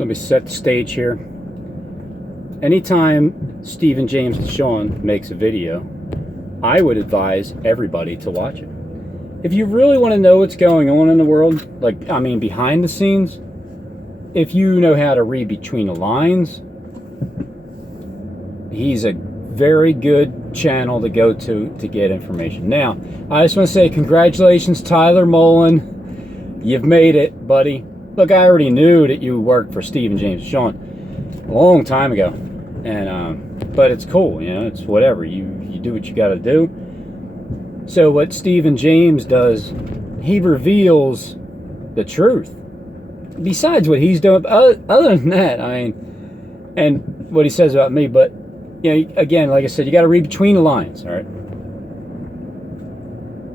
let me set the stage here. Anytime Stephen James DeShawn makes a video, I would advise everybody to watch it. If you really want to know what's going on in the world, like, I mean, behind the scenes, if you know how to read between the lines, he's a very good channel to go to get information. Now, I just want to say congratulations, Tyler Mullen. You've made it, buddy. Look, I already knew that you worked for Stephen James DeShawn a long time ago, and but it's cool, you know. It's whatever. You do what you got to do. So what Stephen James does, he reveals the truth. Besides what he's doing, other than that, I mean, and what he says about me, but you know, again, like I said, you got to read between the lines, all right?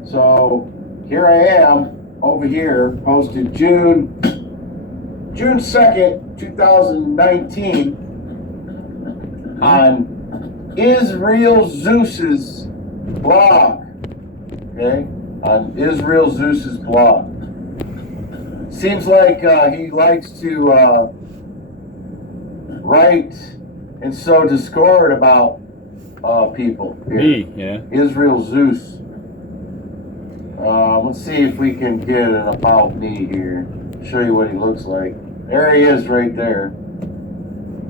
So here I am over here, posted June 2nd, 2019 on Israel Zeus's blog. Okay, on Israel Zeus's blog. Seems like he likes to write and sow discord about people here. Me, yeah. Israel Zeus. Let's see if we can get an about me here. Show you what he looks like. There he is right there.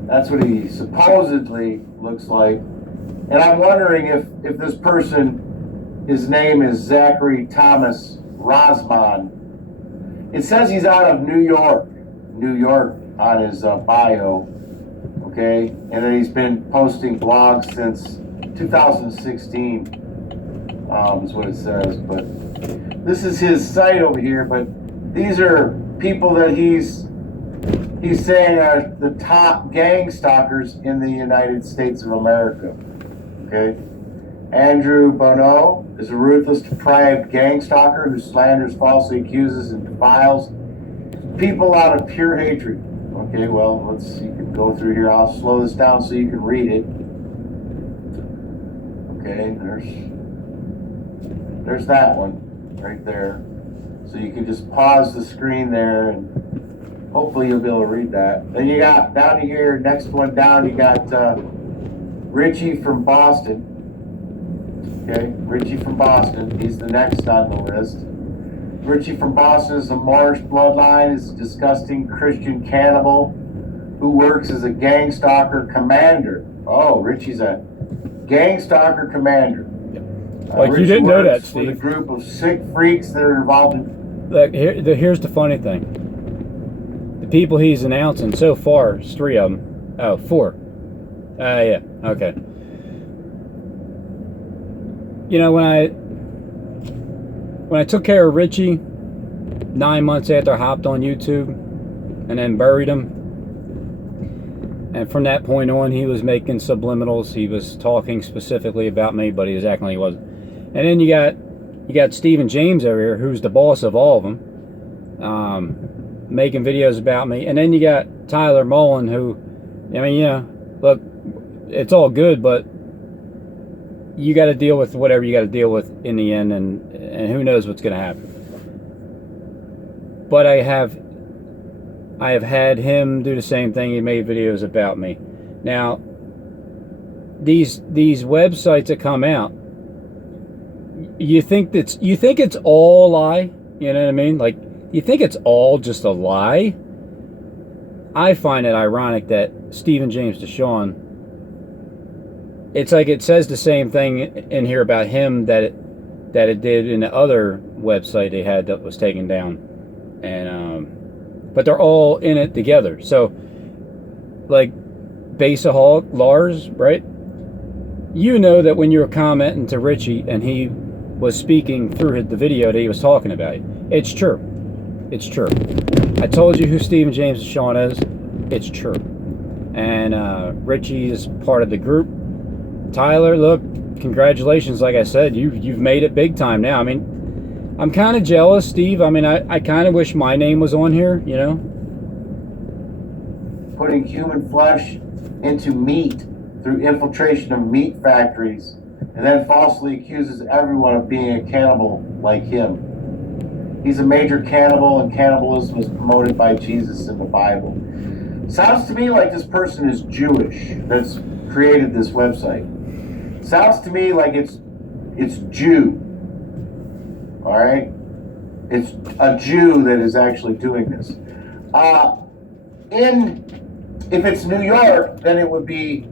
That's what he supposedly looks like. And I'm wondering if this person, his name is Zachary Thomas Rosman. It says he's out of New York on his bio, okay? And that he's been posting blogs since 2016, is what it says. But this is his site over here, but these are people that he's saying are the top gang stalkers in the United States of America, okay? Andrew Bono is a ruthless, depraved gang stalker who slanders, falsely accuses, and defiles people out of pure hatred. Okay, well, you can go through here. I'll slow this down so you can read it. Okay, there's that one right there. So you can just pause the screen there and hopefully you'll be able to read that. Then you got down here, next one down, you got Richie from Boston. Okay, Richie from Boston, he's the next on the list. Richie from Boston is a Moorish bloodline, is a disgusting Christian cannibal who works as a gang stalker commander. Oh, Richie's a gang stalker commander. Like you didn't know that, Steve. With a group of sick freaks that are involved in... Look, here's the funny thing. The people he's announcing so far, is 3 of them. Oh, 4. Yeah, okay. You know, when I took care of Richie 9 months after I hopped on YouTube and then buried him, and from that point on he was making subliminals. He was talking specifically about me, but he was acting like he wasn't. And then you got Stephen James over here, who's the boss of all of them, making videos about me. And then you got Tyler Mullen, who, I mean, yeah, look, it's all good, but you got to deal with whatever you got to deal with in the end, and who knows what's going to happen. But I have had him do the same thing. He made videos about me. Now, these websites that come out, you think it's all a lie? You know what I mean? Like, you think it's all just a lie? I find it ironic that Stephen James DeShawn, it's like it says the same thing in here about him that it did in the other website they had that was taken down, and but they're all in it together. So, like Basa Hawk, Lars, right? You know that when you were commenting to Richie and he was speaking through the video that he was talking about you, it's true. It's true. I told you who Stephen James DeShawn is. It's true. And Richie is part of the group. Tyler, look, congratulations. Like I said, you've made it big time now. I mean, I'm kind of jealous, Steve. I mean, I kind of wish my name was on here, you know? Putting human flesh into meat through infiltration of meat factories, and then falsely accuses everyone of being a cannibal like him. He's a major cannibal, and cannibalism is promoted by Jesus in the Bible. Sounds to me like this person is Jewish that's created this website. Sounds to me like it's Jew. All right? It's a Jew that is actually doing this. If it's New York, then it would be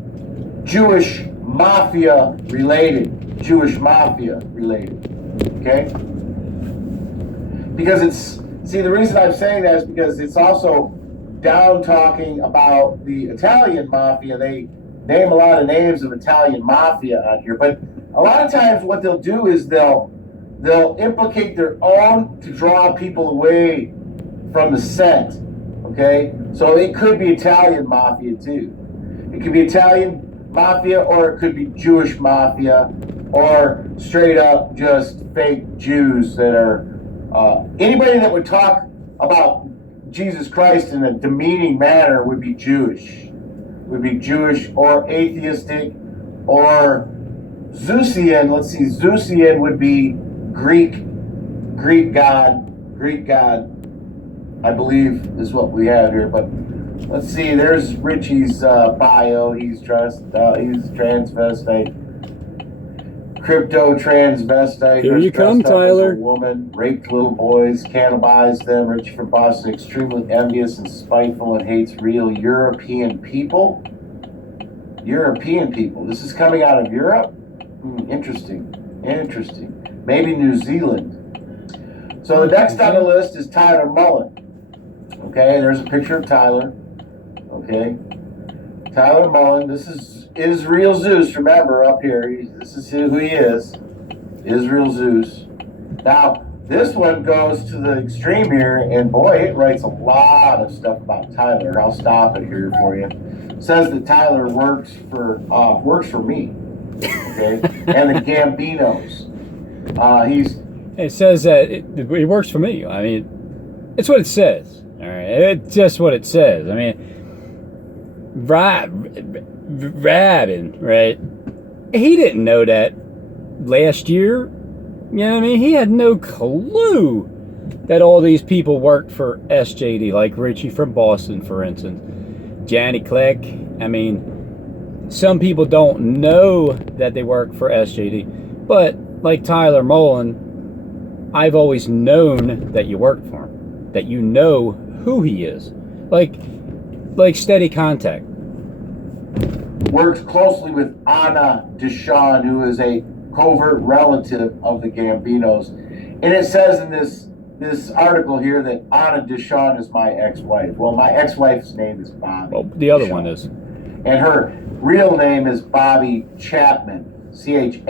Jewish Mafia related. Jewish Mafia related. Okay? Because the reason I'm saying that is because it's also down talking about the Italian Mafia. They name a lot of names of Italian Mafia on here, but a lot of times what they'll do is they'll implicate their own to draw people away from the scent. Okay? So it could be Italian Mafia too. It could be Italian Mafia, or it could be Jewish Mafia, or straight up just fake Jews that are anybody that would talk about Jesus Christ in a demeaning manner would be Jewish. Or atheistic, or Zeusian. Let's see, Zeusian would be Greek god, I believe is what we have here. But let's see, there's Richie's bio. He's transvestite. Crypto transvestite. Here you come, Tyler. A woman, raped little boys, cannibalized them. Richie from Boston, extremely envious and spiteful and hates real European people. This is coming out of Europe? Interesting. Maybe New Zealand. So the next on the list is Tyler Mullen. Okay, there's a picture of Tyler. Okay. Tyler Mullen, this is Israel Zeus, remember, up here. This is who he is. Israel Zeus. Now, this one goes to the extreme here, and boy, it writes a lot of stuff about Tyler. I'll stop it here for you. It says that Tyler works for me. Okay? And the Gambinos. It says that he works for me. I mean, it's what it says. All right, it's just what it says. I mean, Rabin, right? He didn't know that last year. You know what I mean? He had no clue that all these people worked for SJD, like Richie from Boston, for instance. Johnny Click. I mean, some people don't know that they work for SJD, but like Tyler Mullen, I've always known that you work for him, that you know who he is, like steady contact. Works closely with Anna Deshawn, who is a covert relative of the Gambinos, and it says in this article here that Anna Deshawn is my ex-wife. Well, my ex-wife's name is Bobby. Well, the other Deshawn. one is, and her real name is Bobby Chapman, Chapman.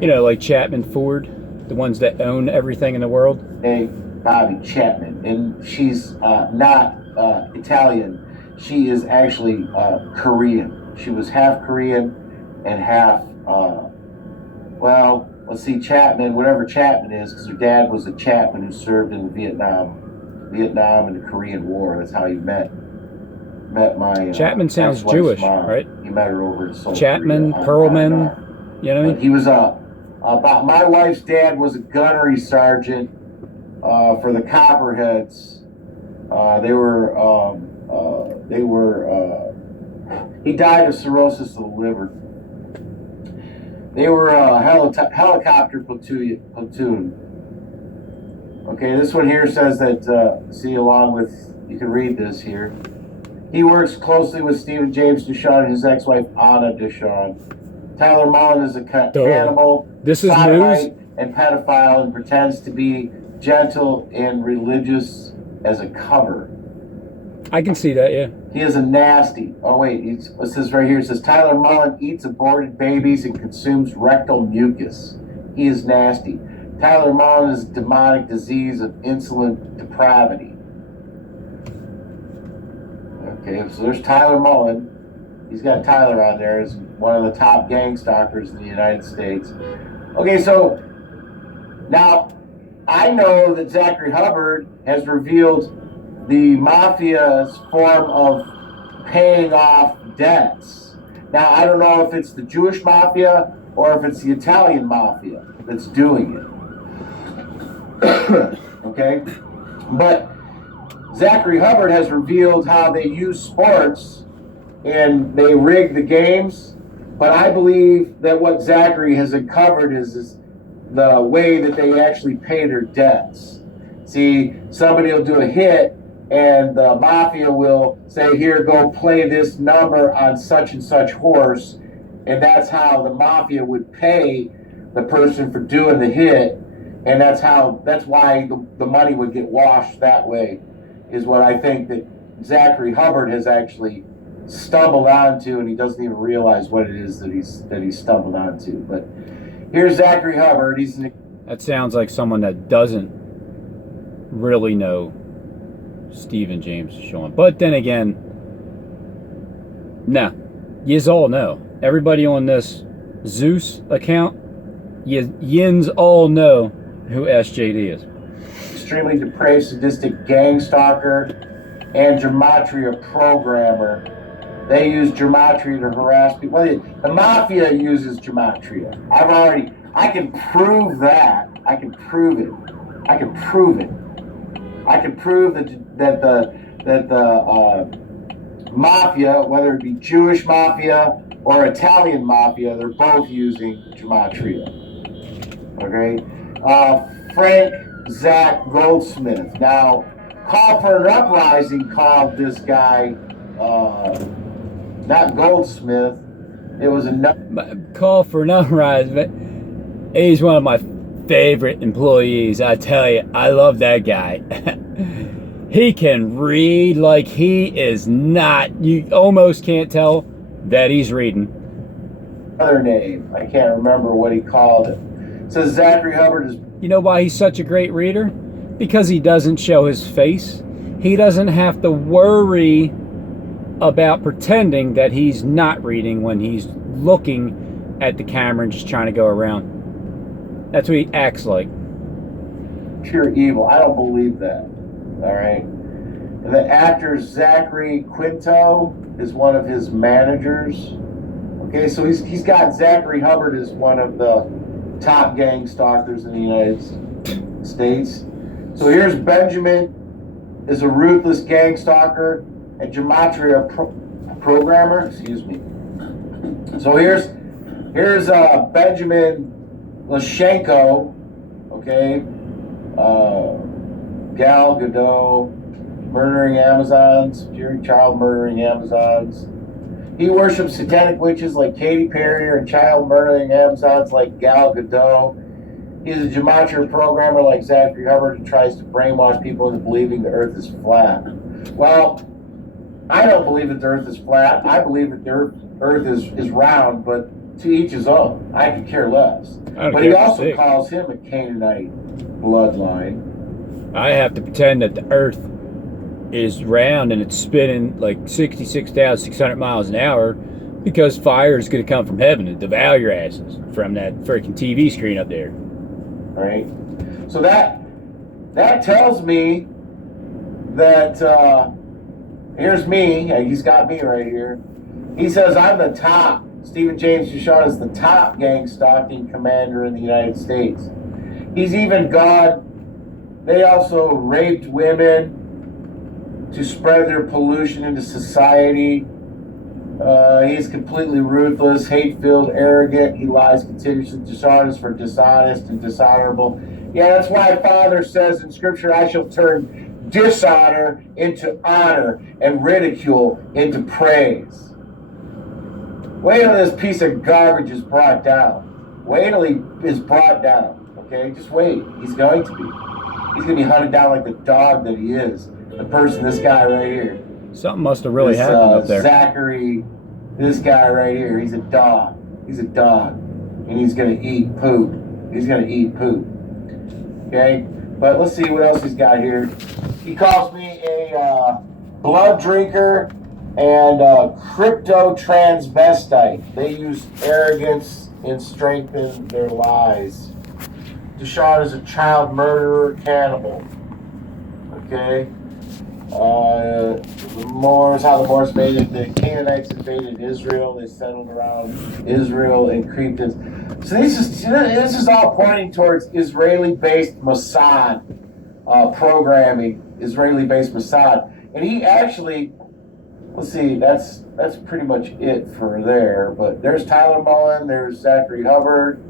You know, like Chapman Ford, the ones that own everything in the world. Hey, Bobby Chapman, and she's not Italian. She is actually Korean. She was half Korean and half, Chapman, whatever Chapman is, because her dad was a Chapman who served in the Vietnam and the Korean War. That's how he met my Chapman sounds Jewish, mom. right? He met her over in Seoul, Chapman, Korea, Perlman, you know what I mean? He was about my wife's dad was a gunnery sergeant for the Copperheads. He died of cirrhosis of the liver. They were a helicopter platoon. Okay, this one here says that, you can read this here. He works closely with Stephen James Deshawn and his ex-wife, Anna Deshawn. Tyler Mullen is a cannibal, this is news, and pedophile, and pretends to be gentle and religious as a cover. I can see that, yeah. He is a nasty. Oh wait, it says right here. It says Tyler Mullen eats aborted babies and consumes rectal mucus. He is nasty. Tyler Mullen is a demonic disease of insolent depravity. Okay, so there's Tyler Mullen. He's got Tyler on there as one of the top gang stalkers in the United States. Okay, so now I know that Zachary Hubbard has revealed the mafia's form of paying off debts. Now, I don't know if it's the Jewish mafia or if it's the Italian mafia that's doing it. Okay? But Zachary Hubbard has revealed how they use sports and they rig the games. But I believe that what Zachary has uncovered is the way that they actually pay their debts. See, somebody will do a hit and the Mafia will say, here, go play this number on such and such horse. And that's how the Mafia would pay the person for doing the hit. And that's why the money would get washed that way, is what I think that Zachary Hubbard has actually stumbled onto, and he doesn't even realize what it is that he's stumbled onto. But here's Zachary Hubbard. That sounds like someone that doesn't really know Stephen James is showing. But then again, nah, yous all know. Everybody on this Zeus account, yins all know who SJD is. Extremely depraved, sadistic gang stalker and gematria programmer. They use gematria to harass people. Well, the Mafia uses gematria. I can prove that. I can prove it. I can prove that the Mafia, whether it be Jewish Mafia or Italian Mafia, they're both using gematria. Okay? Frank Zach Goldsmith. Now, Call for an Uprising called this guy, not Goldsmith, it was another. Call for an Uprising. He's one of my favorite employees. I tell you, I love that guy. He can read like he is not. You almost can't tell that he's reading. Other name, I can't remember what he called it. It says Zachary Hubbard is. You know why he's such a great reader? Because he doesn't show his face. He doesn't have to worry about pretending that he's not reading when he's looking at the camera and just trying to go around. That's what he acts like. Pure evil. I don't believe that. All right. And the actor Zachary Quinto is one of his managers. Okay, so he's got Zachary Hubbard as one of the top gang stalkers in the United States. So here's Benjamin, is a ruthless gang stalker and gematria programmer. Excuse me. So here's Benjamin Lashenko. Okay. Gal Gadot, murdering Amazons, child murdering Amazons. He worships satanic witches like Katy Perry and child murdering Amazons like Gal Gadot. He's a gematria programmer like Zachary Hubbard and tries to brainwash people into believing the earth is flat. Well, I don't believe that the earth is flat. I believe that the earth is round, but to each his own. I could care less. But he also calls him a Canaanite bloodline. I have to pretend that the earth is round and it's spinning like 66,600 miles an hour because fire is going to come from heaven and devour your asses from that freaking TV screen up there. All right. So that tells me that here's me. He's got me right here. He says I'm the top. Stephen James Shushan is the top gang stalking commander in the United States. He's even gone. They also raped women to spread their pollution into society. He's completely ruthless, hate-filled, arrogant. He lies continuously, dishonest for dishonest and dishonorable. Yeah, that's why Father says in Scripture, I shall turn dishonor into honor and ridicule into praise. Wait till this piece of garbage is brought down. Wait till he is brought down. Okay, just wait. He's going to be. He's going to be hunted down like the dog that he is. The person, this guy right here. Something must have really happened up there. Zachary, this guy right here, he's a dog. He's a dog. And he's going to eat poop. He's going to eat poop. Okay? But let's see what else he's got here. He calls me a blood drinker and a crypto transvestite. They use arrogance and strengthen their lies. Deshaun is a child murderer, cannibal. Okay? How the Moors invaded, the Canaanites invaded Israel. They settled around Israel and creeped in. So this is all pointing towards Israeli-based Mossad programming Israeli-based Mossad. And he actually, let's see, that's pretty much it for there. But there's Tyler Mullen, there's Zachary Hubbard,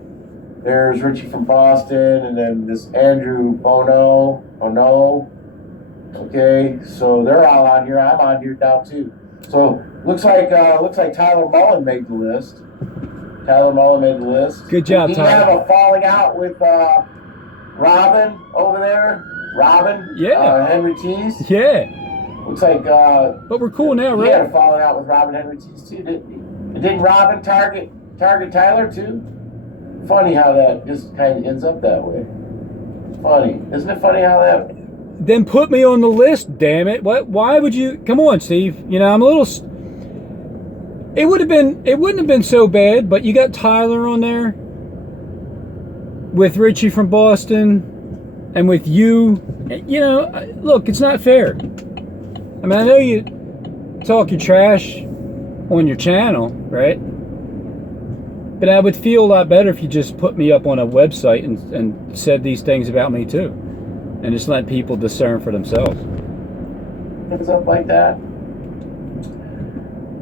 there's Richie from Boston, and then this Andrew Bono. Okay, so they're all on here. I'm on here now too. So looks like Tyler Mullen made the list. Good job, Did he Tyler. have a falling out with Robin over there? Robin? Yeah. Henry Tees? Yeah. Looks like But we're cool now, he had a right? falling out with Robin Henry Tees too, didn't he? And didn't Robin target Tyler too? Funny how that just kind of ends up that way. Funny. Isn't it funny how that... Then put me on the list, damn it. What? Why would you? Come on, Steve. You know, I'm a little... It wouldn't have been so bad, but you got Tyler on there with Richie from Boston and with you. You know, look, it's not fair. I mean, I know you talk your trash on your channel, right? But I would feel a lot better if you just put me up on a website and said these things about me too, and just let people discern for themselves. Things up like that.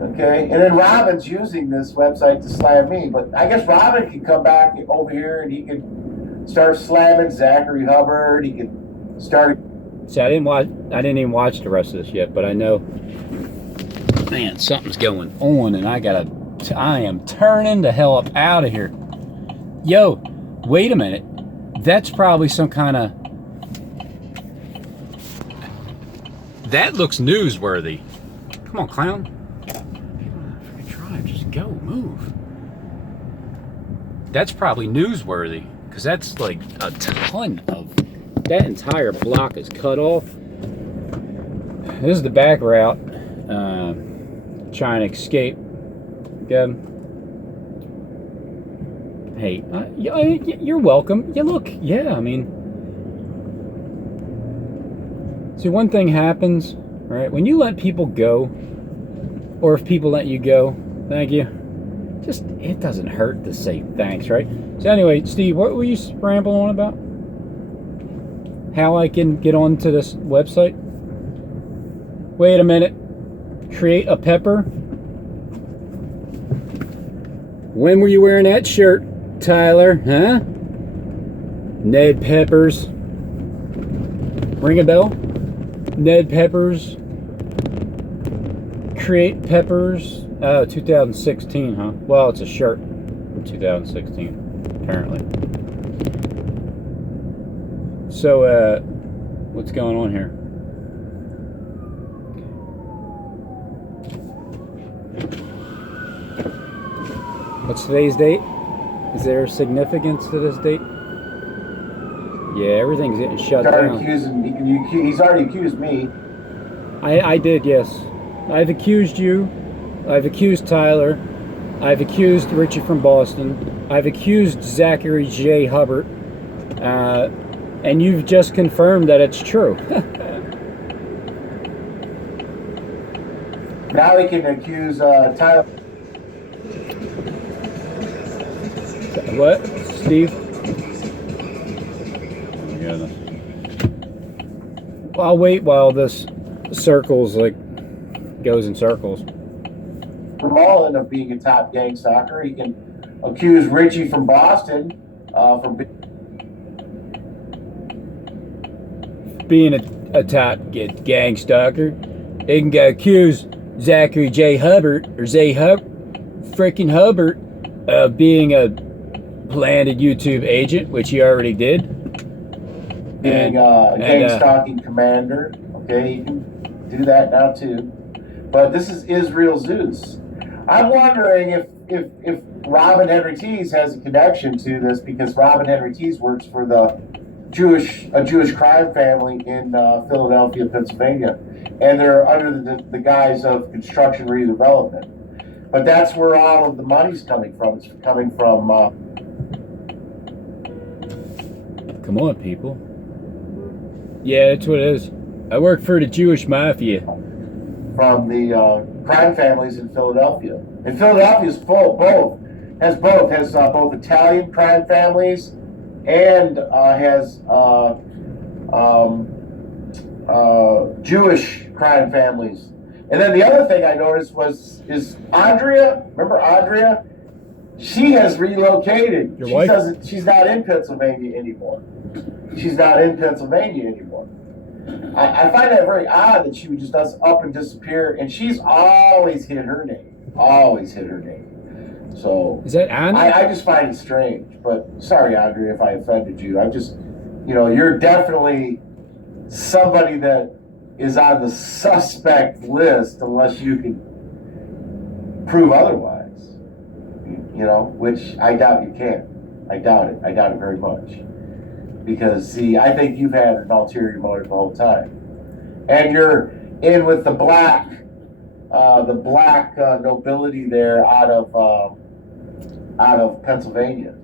Okay, and then Robin's using this website to slam me, but I guess Robin can come back over here and he can start slamming Zachary Hubbard. He can start. See, I didn't even watch the rest of this yet, but I know, man, something's going on, and I am turning the hell up out of here. Yo, wait a minute. That's probably some kind of... That looks newsworthy. Come on, clown. Freaking drive, just go, move. That's probably newsworthy, because that's like a ton of... That entire block is cut off. This is the back route. Trying to escape. Good. Hey, you're welcome. Yeah, look. Yeah, I mean... See, one thing happens, right? When you let people go, or if people let you go, thank you. Just, it doesn't hurt to say thanks, right? So anyway, Steve, what were you rambling on about? How I can get onto this website? Wait a minute. Create a pepper? When were you wearing that shirt, Tyler? Huh? Ned Peppers. Ring a bell? Ned Peppers. Create Peppers. Oh, 2016, huh? Well, it's a shirt from 2016, apparently. So, what's going on here? What's today's date? Is there significance to this date? Yeah, everything's getting shut down. He's already accused me. I did, yes. I've accused you. I've accused Tyler. I've accused Richie from Boston. I've accused Zachary J. Hubbard. And you've just confirmed that it's true. Now he can accuse Tyler. What, Steve? Oh my goodness. I'll wait while this circles, like, goes in circles. Mullen of being a top gang stalker. He can accuse Richie from Boston from being a top gang stalker. He can go accuse Zachary J. Hubbard, or freaking Hubbard, of being a planted YouTube agent, which he already did. Being a gang stalking commander. Okay, you can do that now too. But this is Israel Zeus. I'm wondering if Robin Henry Tees has a connection to this, because Robin Henry Tees works for a Jewish crime family in Philadelphia, Pennsylvania, and they're under the guise of construction redevelopment. But that's where all of the money's coming from. It's coming from. Come on, people. Yeah, that's what it is. I work for the Jewish Mafia. From the crime families in Philadelphia. And Philadelphia is has both Italian crime families and has Jewish crime families. And then the other thing I noticed is Andrea. Remember Andrea? She has relocated. Your wife? She's not in Pennsylvania anymore. She's not in Pennsylvania anymore. I find that very odd that she would just up and disappear. And she's always hit her name. Always hit her name. So is that Andrea? I just find it strange. But sorry, Andrea, if I offended you. I'm just, you're definitely somebody that is on the suspect list unless you can prove otherwise. Which I doubt you can. I doubt it. I doubt it very much. Because, see, I think you've had an ulterior motive the whole time. And you're in with the black nobility there out of Pennsylvania,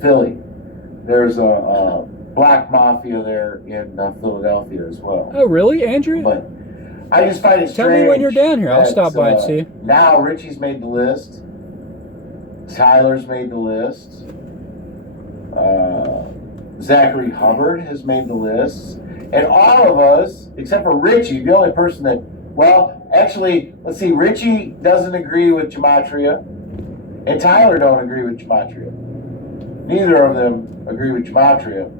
Philly. There's a black mafia there in Philadelphia as well. Oh, really, Andrew? But I just find it strange. Tell me when you're down here. I'll stop by and see you. Now Richie's made the list. Tyler's made the list. Zachary Hubbard has made the list. And all of us, except for Richie, the only person that, actually, let's see, Richie doesn't agree with gematria, and Tyler don't agree with gematria. Neither of them agree with gematria.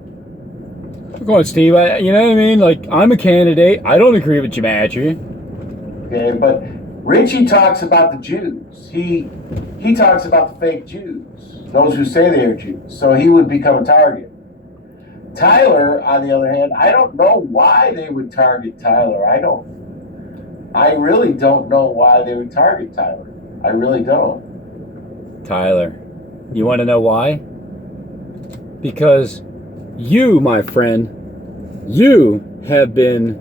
Come on, Steve. You know what I mean? Like, I'm a candidate. I don't agree with gematria. Okay, but Richie talks about the Jews. He talks about the fake Jews, those who say they are Jews. So he would become a target. Tyler, on the other hand, I don't know why they would target Tyler. I really don't know why they would target Tyler. I really don't. Tyler, you want to know why? Because you, my friend, you have been,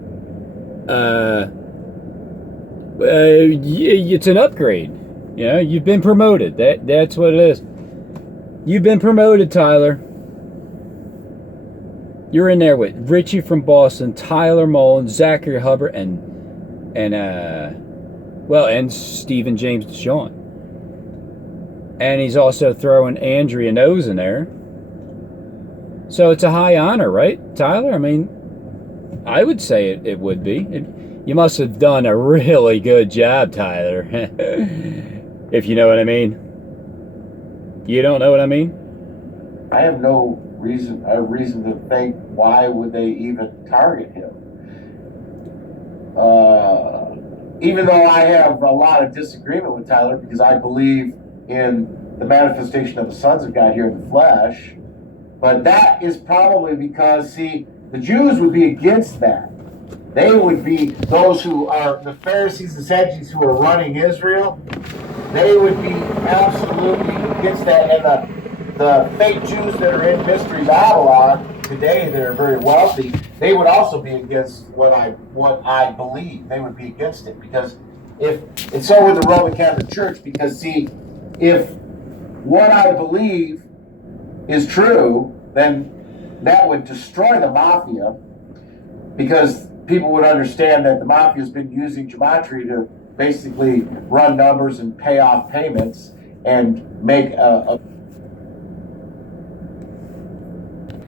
it's an upgrade. You've been promoted. That's what it is. You've been promoted, Tyler. You're in there with Richie from Boston, Tyler Mullen, Zachary Hubbard, and Stephen James DeShawn. And he's also throwing Andrea Nose in there. So it's a high honor, right, Tyler? I mean, I would say it would be. You must have done a really good job, Tyler. If you know what I mean. You don't know what I mean? I have no reason to think why would they even target him. Even though I have a lot of disagreement with Tyler because I believe in the manifestation of the sons of God here in the flesh, but that is probably because, see, the Jews would be against that. They would be those who are the Pharisees and Sadducees who are running Israel. They would be absolutely against that. And the fake Jews that are in Mystery Babylon today that are very wealthy, they would also be against what I believe. They would be against it because and so would the Roman Catholic Church, because see, if what I believe is true, then that would destroy the Mafia, because people would understand that the Mafia has been using gematria to basically run numbers and pay off payments and make a